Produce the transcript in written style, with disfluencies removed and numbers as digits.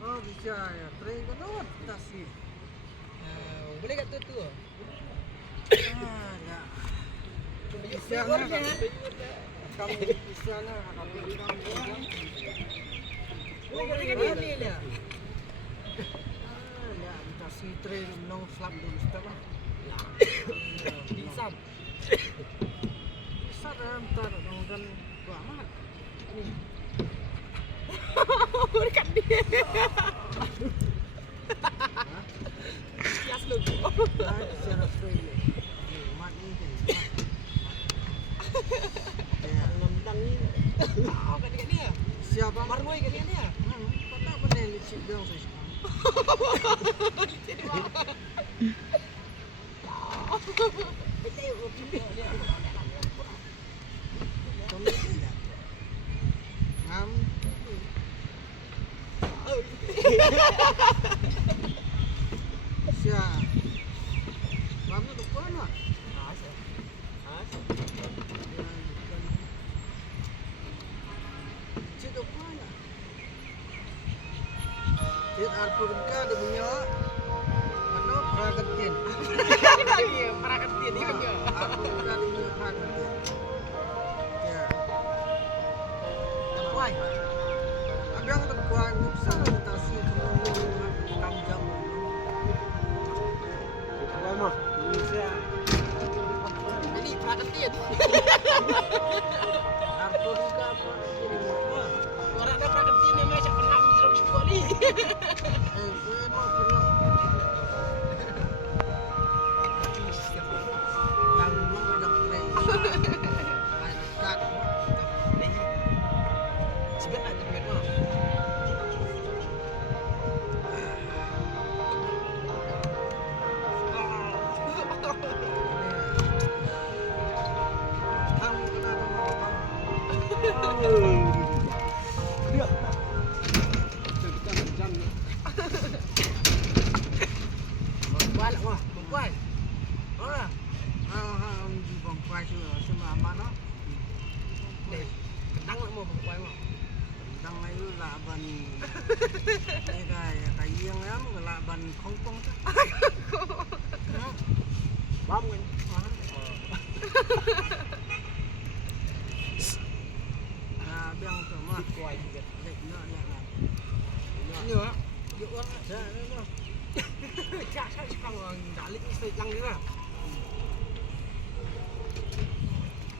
Oh bisa ya, tray kedot nasi. Boleh kat tu? Ya. Bisa lah. Kamu bisa lah, kamu bilang buang. Boleh kat ni lah. Ya, nasi tray long slap dulu setelah. Bisa. Bisa dah, ntar dan tua amat. Dekat dia. Kias lu. Secara tray. Mat ni kan. Ya, nendang ni. Oh, kat dia. Siapa? Marmoi kat dia. Patah pandai licik bilang saya sekarang. Siya. Bago to ko ano? Cito ko ano? Tit arpun ka de bunyo. Ano pragatin? Lagi peragatin ni kan dia. Arpun ka de bunyo pragatin. Ya. Why? Abang to ko ang sa tasi kam jam. Lama. Bisa. Jadi peragatin. Arpun ka apa? Orang ada peragatin ni macam pernah menjeruk sekolah ni. Gue mau pernah. Kamu mau dong tray. Kat. Sebab nak jadi apa? Kamu kenapa mau apa? Buat lah, buat. Ora. Di bangkai semua aman no. Kedang nak mau buat mau. Dang ayu laban. Kaya yang am laban Hongkong tu. Bom kan.